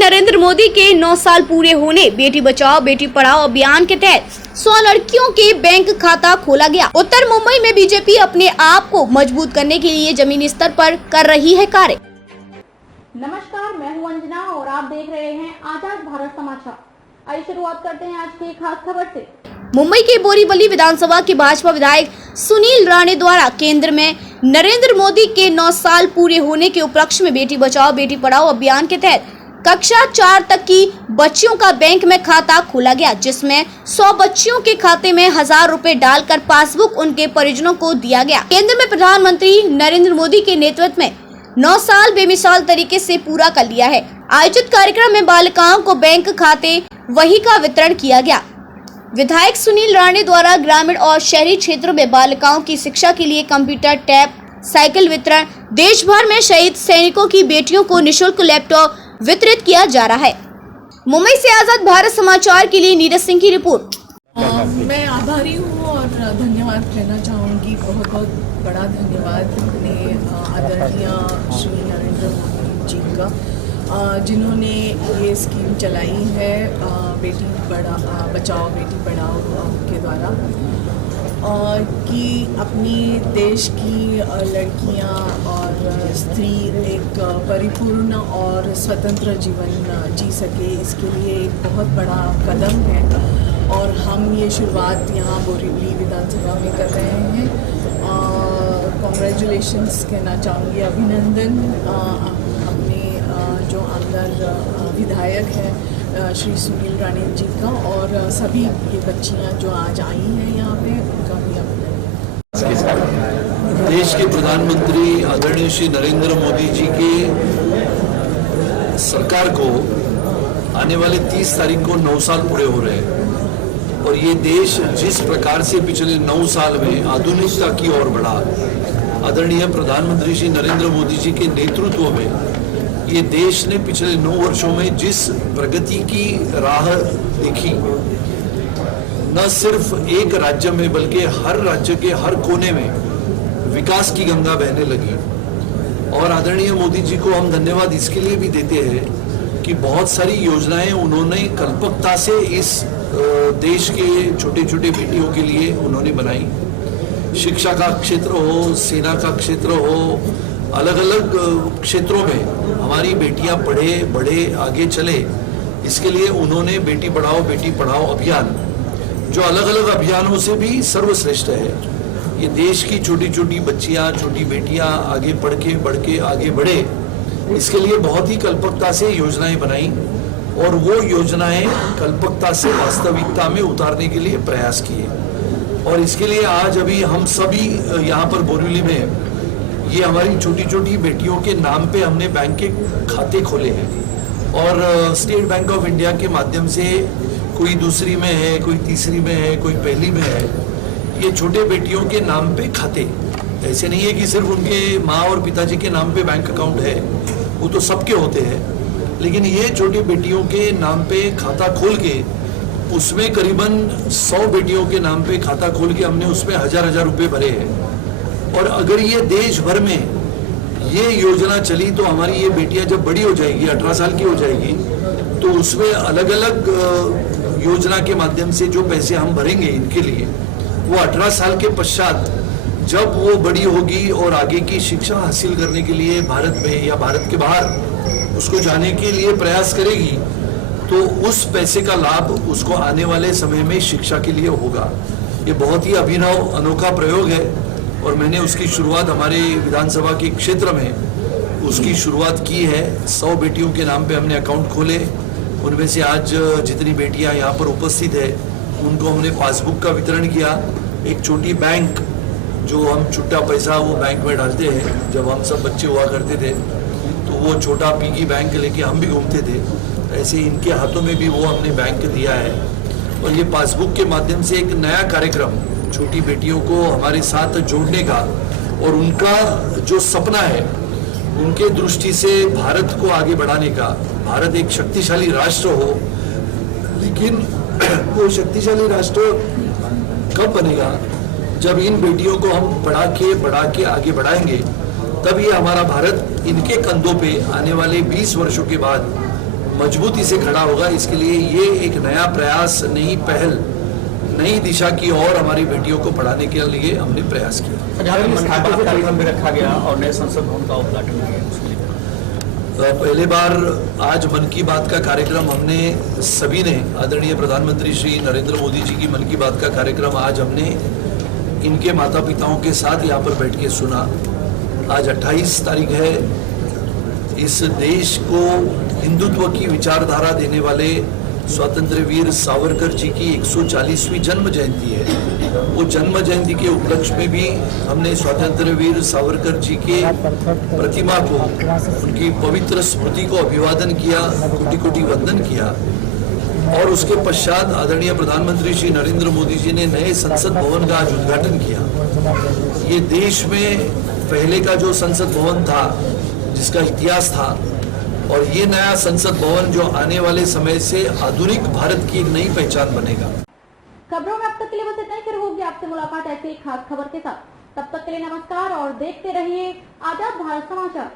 नरेंद्र मोदी के 9 साल पूरे होने बेटी बचाओ बेटी पढ़ाओ अभियान के तहत 100 लड़कियों के बैंक खाता खोला गया। उत्तर मुंबई में बीजेपी अपने आप को मजबूत करने के लिए जमीनी स्तर पर कर रही है कार्य। नमस्कार, मैं हूं अंजना और आप देख रहे हैं आजाद भारत समाचार। आइए शुरुआत करते हैं आज की खास खबर से। मुंबई के बोरीवली विधानसभा के भाजपा विधायक सुनील राणे द्वारा केंद्र में नरेंद्र मोदी के 9 साल पूरे होने के उपलक्ष्य में बेटी बचाओ बेटी पढ़ाओ अभियान के तहत कक्षा 4 तक की बच्चियों का बैंक में खाता खोला गया, जिसमें 100 बच्चियों के खाते में 1000 रुपए डालकर पासबुक उनके परिजनों को दिया गया। केंद्र में प्रधानमंत्री नरेंद्र मोदी के नेतृत्व में 9 साल बेमिसाल तरीके से पूरा कर लिया है। आयोजित कार्यक्रम में बालिकाओं को बैंक खाते वही का वितरण किया गया। विधायक सुनील राणे द्वारा ग्रामीण और शहरी क्षेत्रों में बालिकाओं की शिक्षा के लिए कंप्यूटर, टैब, साइकिल वितरण, देश भर में शहीद सैनिकों की बेटियों को निशुल्क लैपटॉप वितरित किया जा रहा है। मुंबई से आजाद भारत समाचार के लिए नीरज सिंह की रिपोर्ट। मैं आभारी हूँ और धन्यवाद कहना चाहूँगी, बहुत बहुत बड़ा धन्यवाद अपने आदरणीय श्री नरेंद्र मोदी जी का, जिन्होंने ये स्कीम चलाई है बेटी बचाओ बेटी पढ़ाओ के द्वारा, कि अपनी देश की लड़कियां और स्त्री एक परिपूर्ण और स्वतंत्र जीवन जी सके, इसके लिए एक बहुत बड़ा कदम है और हम ये शुरुआत यहाँ बोरीवली विधानसभा में कर रहे हैं। कॉन्ग्रेचुलेशंस कहना चाहूँगी, अभिनंदन अपने जो अंदर विधायक हैं श्री सुनील राणे जी का, और सभी ये बच्चियाँ जो आज आई हैं यहाँ पे, उनका भी अभिनंदन। देश के प्रधानमंत्री आदरणीय श्री नरेंद्र मोदी जी की सरकार को आने वाले 30 तारीख को 9 साल पूरे हो रहे हैं और ये देश जिस प्रकार से पिछले 9 साल में आधुनिकता की ओर बढ़ा, आदरणीय प्रधानमंत्री श्री नरेंद्र मोदी जी के नेतृत्व में ये देश ने पिछले 9 वर्षों में जिस प्रगति की राह देखी, न सिर्फ एक राज्य में बल्कि हर राज्य के हर कोने में विकास की गंगा बहने लगी। और आदरणीय मोदी जी को हम धन्यवाद इसके लिए भी देते हैं कि बहुत सारी योजनाएं उन्होंने कल्पकता से इस देश के छोटे छोटे बेटियों के लिए उन्होंने बनाई। शिक्षा का क्षेत्र हो, सेना का क्षेत्र हो, अलग अलग क्षेत्रों में हमारी बेटियां पढ़े बढ़े आगे चले, इसके लिए उन्होंने बेटी बढ़ाओ बेटी पढ़ाओ अभियान, जो अलग अलग अभियानों से भी सर्वश्रेष्ठ है। ये देश की छोटी छोटी बच्चियां, छोटी बेटियां आगे बढ़ के आगे बढ़े, इसके लिए बहुत ही कल्पकता से योजनाएं बनाई और वो योजनाएं कल्पकता से वास्तविकता में उतारने के लिए प्रयास किए। और इसके लिए आज अभी हम सभी यहाँ पर बोरीवली में ये हमारी छोटी छोटी बेटियों के नाम पे हमने बैंक के खाते खोले हैं और स्टेट बैंक ऑफ इंडिया के माध्यम से कोई दूसरी में है, कोई तीसरी में है, कोई पहली में है, ये छोटे बेटियों के नाम पे खाते। ऐसे नहीं है कि सिर्फ उनके माँ और पिताजी के नाम पे बैंक अकाउंट है, वो तो सबके होते हैं, लेकिन ये छोटी बेटियों के नाम पे खाता खोल के उसमें करीबन 100 बेटियों के नाम पे खाता खोल के हमने उसमें 1000 रुपये भरे हैं। और अगर ये देश भर में ये योजना चली तो हमारी ये बेटियां जब बड़ी हो जाएगी, 18 साल की हो जाएगी, तो उसमें अलग अलग योजना के माध्यम से जो पैसे हम भरेंगे इनके लिए, वो 18 साल के पश्चात जब वो बड़ी होगी और आगे की शिक्षा हासिल करने के लिए भारत में या भारत के बाहर उसको जाने के लिए प्रयास करेगी, तो उस पैसे का लाभ उसको आने वाले समय में शिक्षा के लिए होगा। ये बहुत ही अभिनव अनोखा प्रयोग है और मैंने उसकी शुरुआत हमारे विधानसभा के क्षेत्र में उसकी शुरुआत की है। 100 बेटियों के नाम पे हमने अकाउंट खोले, उनमें से आज जितनी बेटियां यहाँ पर उपस्थित है उनको हमने पासबुक का वितरण किया। एक छोटी बैंक, जो हम छुट्टा पैसा वो बैंक में डालते हैं, जब हम सब बच्चे हुआ करते थे तो वो छोटा पिगी बैंक लेके हम भी घूमते थे, ऐसे इनके हाथों में भी वो हमने बैंक दिया है। और ये पासबुक के माध्यम से एक नया कार्यक्रम छोटी बेटियों को हमारे साथ जोड़ने का और उनका जो सपना है उनके दृष्टि से भारत को आगे बढ़ाने का। भारत एक शक्तिशाली राष्ट्र हो, लेकिन वो शक्तिशाली राष्ट्र कब बनेगा? जब इन बेटियों को हम बढ़ा के आगे बढ़ाएंगे, तब ये हमारा भारत इनके कंधों पे आने वाले 20 वर्षों के बाद मजबूती से खड़ा होगा। इसके लिए ये एक नया प्रयास, नई पहल, नई दिशा की ओर हमारी बेटियों को पढ़ाने के लिए हमने प्रयास किया। जहाँ मन की बात कार्यक्रम भी रखा गया और नए संसद भवन का उद्घाटन किया, पहले बार आज मन की बात का कार्यक्रम हमने सभी ने, आदरणीय प्रधानमंत्री श्री नरेंद्र मोदी जी की मन की बात का कार्यक्रम आज हमने इनके माता पिताओं के साथ यहाँ पर बैठ के सुना। आज 28 तारीख है। इस देश को हिंदुत्व की विचारधारा देने वाले स्वतंत्र वीर सावरकर जी की 140वीं जन्म जयंती है। वो जन्म जयंती के उपलक्ष्य में भी हमने स्वतंत्र वीर सावरकर जी के प्रतिमा को, उनकी पवित्र स्मृति को अभिवादन किया, कोटि कोटि वंदन किया। और उसके पश्चात आदरणीय प्रधानमंत्री श्री नरेंद्र मोदी जी ने नए संसद भवन का आज उद्घाटन किया। ये देश में पहले का जो संसद भवन था, जिसका इतिहास था, और ये नया संसद भवन जो आने वाले समय से आधुनिक भारत की एक नई पहचान बनेगा। खबरों में अब तक के लिए बस इतना ही। फिर होगी आपसे मुलाकात ऐसी एक खास खबर के साथ। तब तक के लिए नमस्कार और देखते रहिए आजाद भारत समाचार।